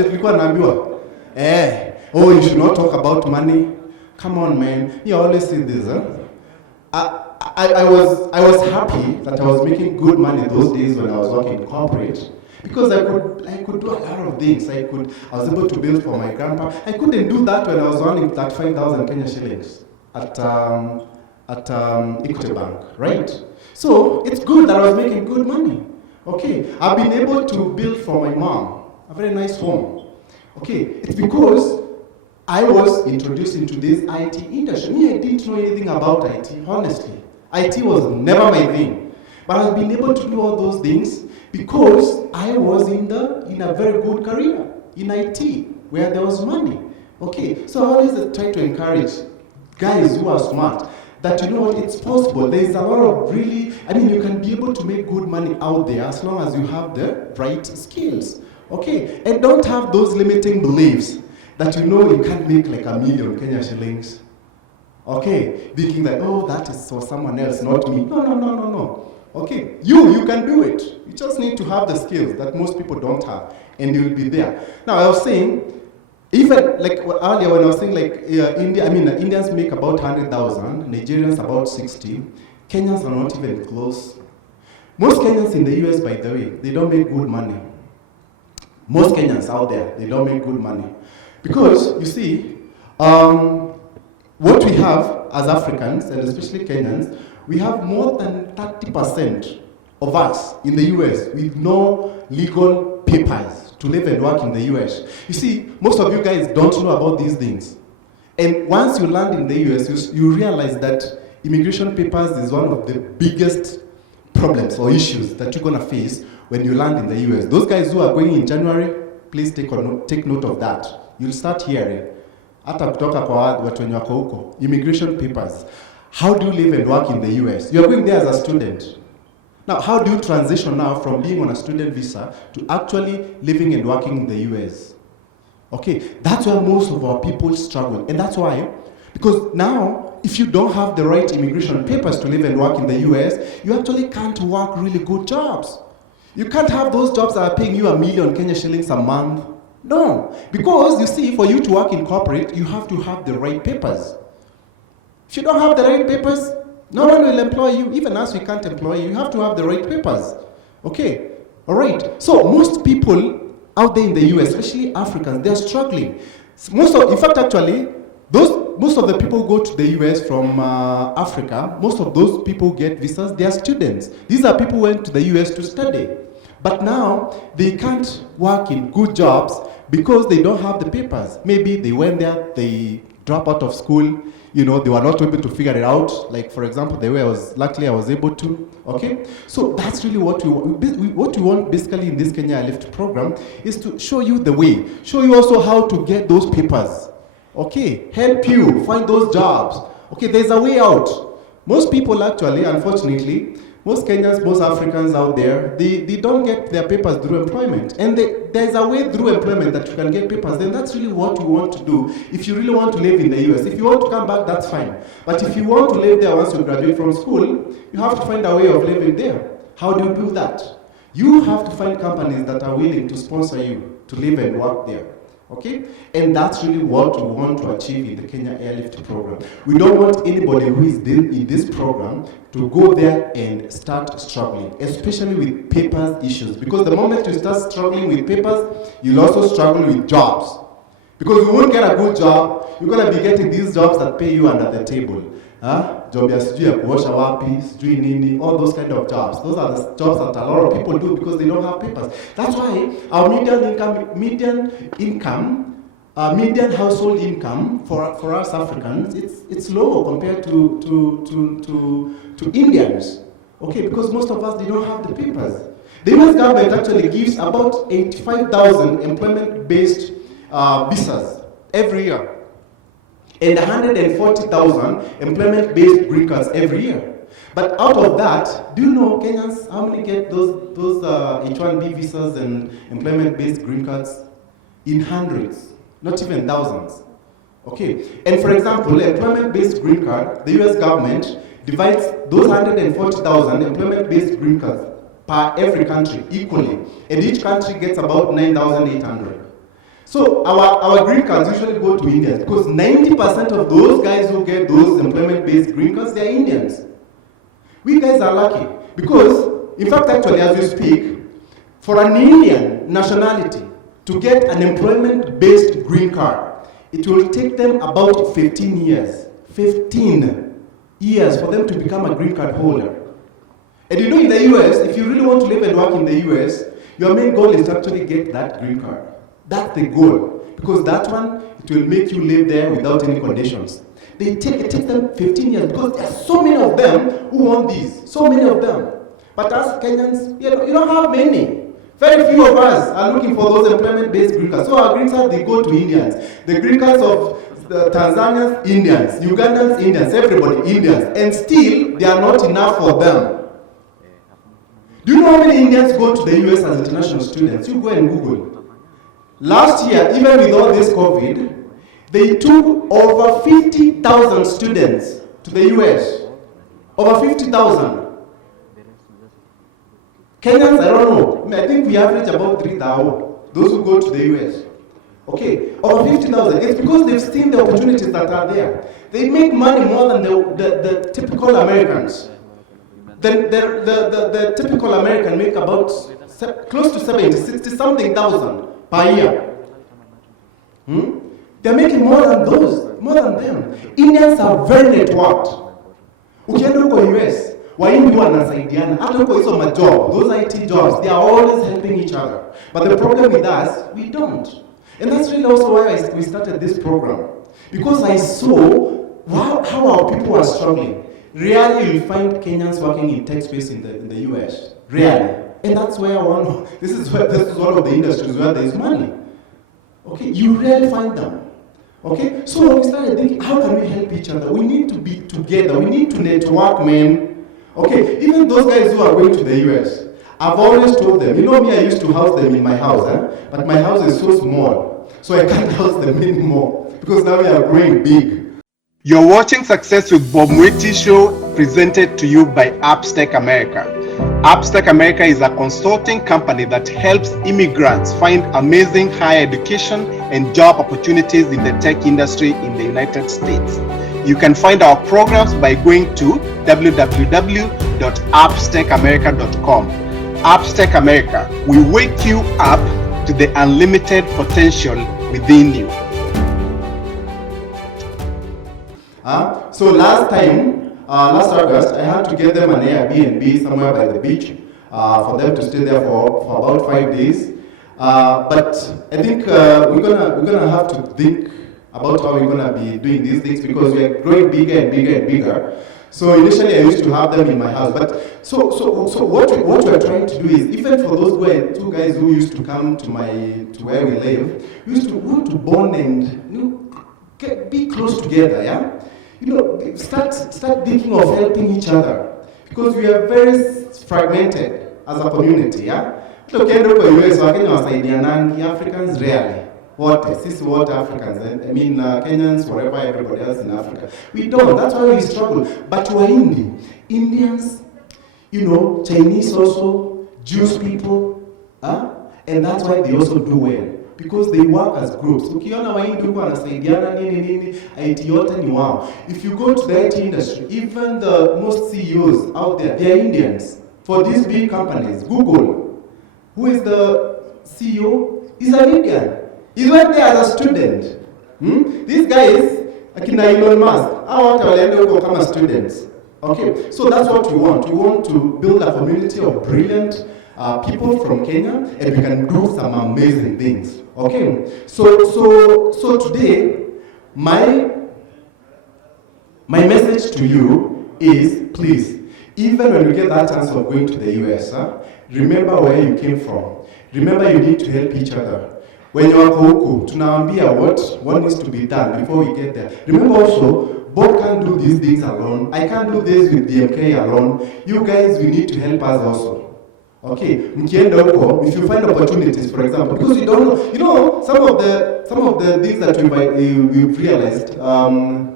vile tulikuwa naambiwa. Oh, you should not talk about money. Come on, man. You always say this, huh? I was happy that I was making good money those days when I was working in corporate, because I could do a lot of things. I was able to build for my grandpa. I couldn't do that when I was earning 35,000 Kenya shillings at Equity Bank, right? So it's good that I was making good money. Okay, I've been able to build for my mom a very nice home. Okay, it's because I was introduced into this IT industry. Me, I didn't know anything about IT, honestly. IT was never my thing. But I've been able to do all those things because I was in a very good career in IT, where there was money. Okay, so I always try to encourage guys who are smart that, you know what, it's possible. There's a lot of you can be able to make good money out there as long as you have the right skills. Okay, and don't have those limiting beliefs that you can't make like 1 million Kenya shillings. Okay, thinking that, oh, that is for someone else, not me. No. Okay, you can do it. You just need to have the skills that most people don't have, and you'll be there. Now, I was saying, even like earlier when I was saying Indians make about 100,000, Nigerians about 60, Kenyans are not even close. Most Kenyans in the US, by the way, they don't make good money. Most Kenyans out there, they don't make good money. Because, you see, what we have as Africans, and especially Kenyans, we have more than 30% of us in the US with no legal papers to live and work in the US. You see, most of you guys don't know about these things. And once you land in the US, you realize that immigration papers is one of the biggest problems or issues that you're going to face when you land in the US. Those guys who are going in January, please take note of that. You'll start hearing, hata kutoka kwa watu wenye wako huko, immigration papers. How do you live and work in the US? You're going there as a student. Now, how do you transition now from being on a student visa to actually living and working in the US? Okay, that's where most of our people struggle. And that's why, because now, if you don't have the right immigration papers to live and work in the US, you actually can't work really good jobs. You can't have those jobs that are paying you 1 million Kenya shillings a month. No, because you see, for you to work in corporate, you have to have the right papers. If you don't have the right papers, no one will employ you. Even us, we can't employ you. You have to have the right papers. Okay, all right. So most people out there in the US, especially Africans, they're struggling. Most of the people who go to the US from Africa, most of those people get visas, they are students. These are people who went to the US to study. But now, they can't work in good jobs because they don't have the papers. Maybe they went there, they dropped out of school, they were not able to figure it out. Like, for example, the way I was able to, okay? So that's really what we want basically in this Kenya Lift program is to show you the way, show you also how to get those papers, okay? Help you find those jobs. Okay, there's a way out. Most people actually, unfortunately, most Kenyans, most Africans out there, they don't get their papers through employment. And there's a way through employment that you can get papers. Then that's really what we want to do if you really want to live in the US. If you want to come back, that's fine. But if you want to live there once you graduate from school, you have to find a way of living there. How do you do that? You have to find companies that are willing to sponsor you to live and work there. Okay? And that's really what we want to achieve in the Kenya Airlift program. We don't want anybody who is in this program to go there and start struggling, especially with papers issues. Because the moment you start struggling with papers, you'll also struggle with jobs. Because you won't get a good job, you're going to be getting these jobs that pay you under the table. Job ya sijui ya kuosha wapi, sijui nini, all those kind of jobs. Those are the jobs that a lot of people do because they don't have papers. That's why our median household income for us Africans, it's low compared to Indians. Okay, because most of us, they don't have the papers. The US government actually gives about 85,000 employment-based visas every year, and 140,000 employment-based green cards every year. But out of that, do you know Kenyans, how many get those H-1B visas and employment-based green cards? In hundreds, not even thousands. Okay, and for example, employment-based green card, the US government divides those 140,000 employment-based green cards per every country equally, and each country gets about 9,800. So our green cards usually go to Indians because 90% of those guys who get those employment-based green cards, they are Indians. We guys are lucky because, in fact, actually, as we speak, for an Indian nationality to get an employment-based green card, it will take them about 15 years. 15 years for them to become a green card holder. And you know, in the US, if you really want to live and work in the US, your main goal is to actually get that green card. That's the goal. Because that one, it will make you live there without any conditions. It takes them 15 years because there are so many of them who want these. So many of them. But as Kenyans, you don't have many. Very few of us are looking for those employment-based green cards. So our green cards, they go to Indians. The green cards of the Tanzanians, Indians. Ugandans, Indians. Everybody, Indians. And still, they are not enough for them. Do you know how many Indians go to the US as international students? You go and Google. Last year, even with all this COVID, they took over 50,000 students to the US. Over 50,000. Kenyans, I don't know. I think we average about 3,000. Those who go to the US. Okay, over 50,000. It's because they've seen the opportunities that are there. They make money more than the typical Americans. The typical American make about close to 70, 60 something thousand per year. They're making more than those, more than them. Indians are very networked. Ukienda huko US, Wahindi wanasaidiana. Hata huko hizo majob, those IT jobs, they are always helping each other. But the problem with us, we don't. And that's really also why we started this program. Because I saw how our people are struggling. Rarely you find Kenyans working in tech space in the US. Rarely. And that's where this is one of the industries where there is money. Okay, you rarely find them. Okay, so we started thinking, how can we help each other? We need to be together. We need to network, man. Okay, even those guys who are going to the US, I've always told them, you know me, I used to house them in my house, but my house is so small, so I can't house them anymore because now we are growing big. You're watching Success with Bob Mwiti show presented to you by Appstech America. Appstech America is a consulting company that helps immigrants find amazing higher education and job opportunities in the tech industry in the United States. You can find our programs by going to www.appstechamerica.com. Appstech America will wake you up to the unlimited potential within you. So last August, I had to get them an Airbnb somewhere by the beach for them to stay there for about 5 days. But I think we're gonna have to think about how we're gonna be doing these things because we are growing bigger and bigger and bigger. So initially I used to have them in my house, but so what we're trying to do is, even for those two guys who used to come to where we live, we used to want to bond and be close together, yeah. Start thinking of helping each other because we are very fragmented as a community, yeah. Ukienda huko US Wakenya wasaidianangi, Africans rarely. Sisi wote Africans, I mean Kenyans, whatever, everybody else in Africa. We don't, that's why we struggle. But Wahindi, Indians, Chinese also, Jewish people, and that's why they also do well. Because they work as groups. Ukiona Wahindi huko wanasaidiana nini, IT yote ni wao. If you go to the IT industry, even the most CEOs out there, they are Indians. For these big companies, Google, who is the CEO, is an Indian. He went there as a student. These guys, akina Elon Musk, wote walienda huko kama students. Okay, so that's what we want. We want to build a community of brilliant people from Kenya, and we can do some amazing things. Okay, so today, my message to you is, please, even when you get that chance of going to the US, remember where you came from. Remember you need to help each other. When you are huku, tunaambia what needs to be done before we get there. Remember also, Bob can't do these things alone. I can't do this with DMK alone. You guys, we need to help us also. Okay, mkienda huko, if you find opportunities, for example, because you don't know, some of the things that we've realized,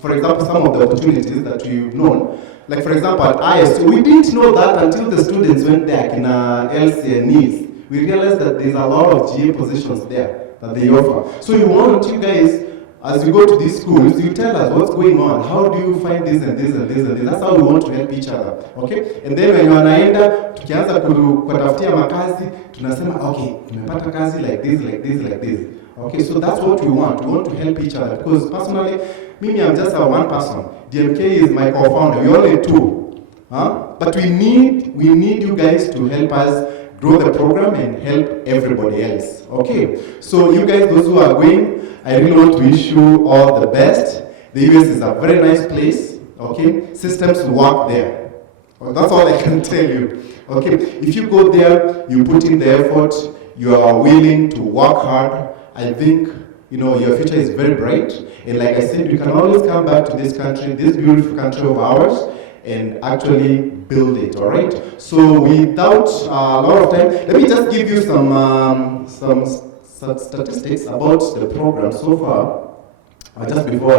for example, some of the opportunities that we've known, like for example at IS, we didn't know that until the students went there in LC and NIS. We realized that there's a lot of GA positions there. that they offer. So we want you guys, as you go to these schools, you tell us what's going on. How do you find this and this and this and this? That's how we want to help each other. Okay? And then when wanaenda, tukianza kutafutia makazi, tunasema, okay, tumepata kazi like this, like this, like this. Okay, so that's what we want. We want to help each other. Because personally, Mimi, I'm just one person. DMK is my co-founder. We're only two. But we need you guys to help us grow the program and help everybody else. Okay? So you guys, those who are going, I really want to wish you all the best. The US is a very nice place. Okay? Systems work there. Well, that's all I can tell you. Okay? If you go there, you put in the effort, you are willing to work hard, I think your future is very bright. And like I said, you can always come back to this country, this beautiful country of ours, and actually build it, all right? So without a lot of time, let me just give you some statistics about the program so far, just before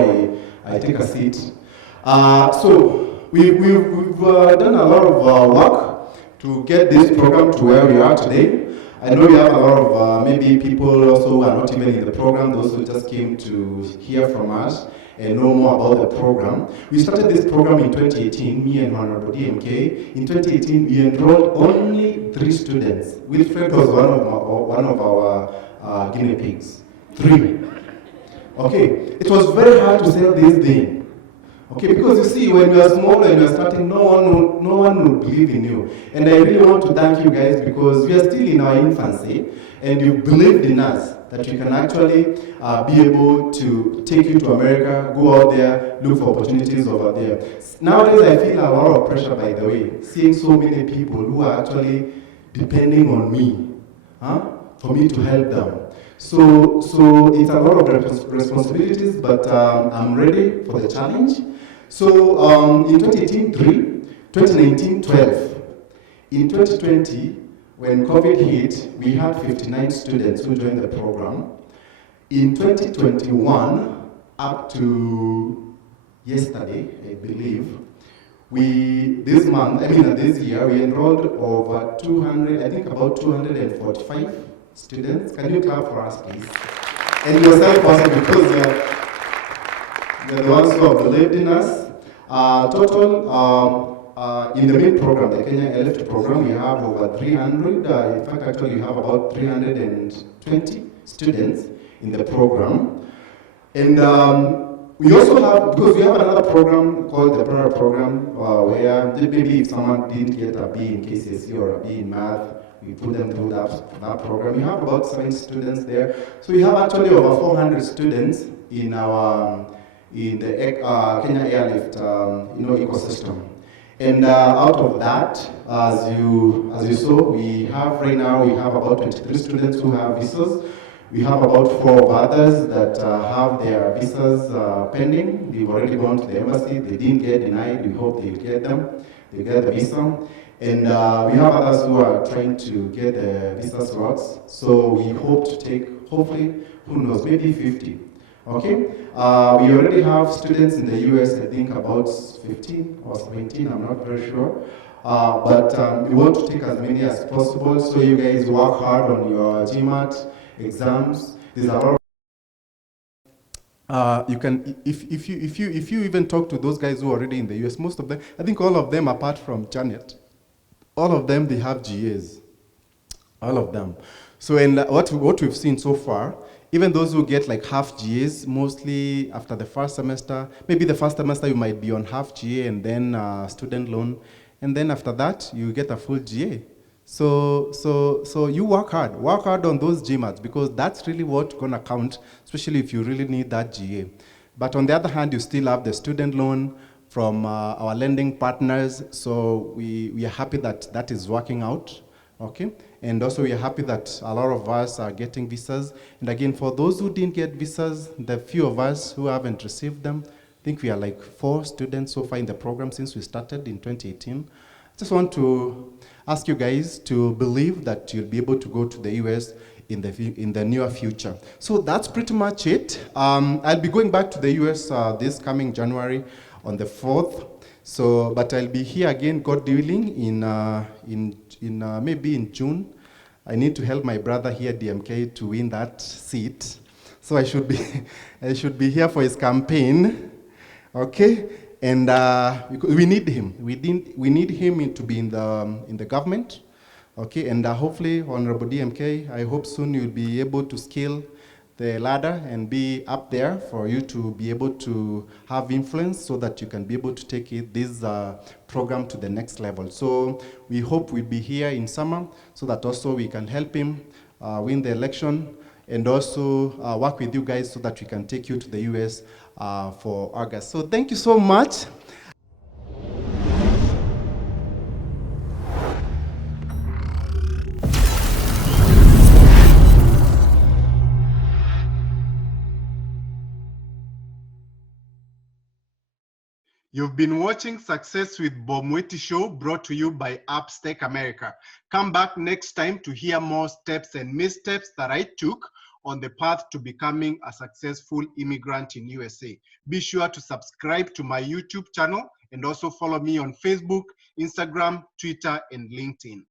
I take a seat. So we've done a lot of work to get this program to where we are today. I know we have a lot of maybe people also who are not even in the program, those who just came to hear from us and know more about the program. We started this program in 2018, me and Honorable DMK. In 2018, we enrolled only 3 students. Wilfred was one of our guinea pigs. 3. Okay, it was very hard to sell this thing. Okay, because you see, when you are small and you are starting, no one will believe in you. And I really want to thank you guys because we are still in our infancy, and you believed in us that you can actually be able to take you to America, go out there, look for opportunities over there. Nowadays, I feel a lot of pressure, by the way, seeing so many people who are actually depending on me for me to help them. So it's a lot of responsibilities, but I'm ready for the challenge. So in 2018, 3, 2019, 12. In 2020, when COVID hit, we had 59 students who joined the program. In 2021, up to yesterday, I believe, this year, we enrolled over 200, I think about 245 students. Can you clap for us, please? And yourself also, because you're the ones who have believed in us. Total, in the main program, the Kenya LF program, we have over 300. In fact, actually, we have about 320 students in the program. And we also have, because we have another program called the Prayer Program, where maybe if someone didn't get a B in KCSE or a B in math, we put them through that program. We have about 7 students there. So we have actually over 400 students in the Kenya Airlift ecosystem. And out of that, as you saw, we have about 23 students who have visas. We have about 4 others that have their visas pending. They've already gone to the embassy. They didn't get denied. We hope they'll get them. They get the visa. And we have others who are trying to get the visa slots. So we hope to take, hopefully, who knows, maybe 50. Okay? We already have students in the US, I think about 15 or 17, I'm not very sure. But we want to take as many as possible, so you guys work hard on your GMAT exams. There's a lot of you can, if you even talk to those guys who are already in the US, most of them, I think all of them apart from Janet, all of them, they have GAs. All of them. So and what we've seen so far, even those who get like half GAs, mostly after the first semester, maybe the first semester you might be on half GA and then student loan, and then after that you get a full GA. So you work hard on those GMATs, because that's really what's gonna count, especially if you really need that GA. But on the other hand, you still have the student loan from our lending partners, so we are happy that that is working out, okay? And also we are happy that a lot of us are getting visas. And again, for those who didn't get visas, the few of us who haven't received them, I think we are like 4 students so far in the program since we started in 2018. I just want to ask you guys to believe that you'll be able to go to the US in the near future. So that's pretty much it. I'll be going back to the US this coming January on the 4th. But I'll be here again, God willing, in maybe in June. I need to help my brother here, DMK, to win that seat. So I should be, I should be here for his campaign, okay? And because we need him. We need him to be in the government, okay? And hopefully, Honorable DMK, I hope soon you'll be able to scale the ladder and be up there for you to be able to have influence so that you can be able to take this program to the next level. So we hope we'll be here in summer so that also we can help him win the election and also work with you guys so that we can take you to the US for August. So thank you so much. You've been watching Success with Bob Mwiti Show, brought to you by Upstack America. Come back next time to hear more steps and missteps that I took on the path to becoming a successful immigrant in USA. Be sure to subscribe to my YouTube channel and also follow me on Facebook, Instagram, Twitter, and LinkedIn.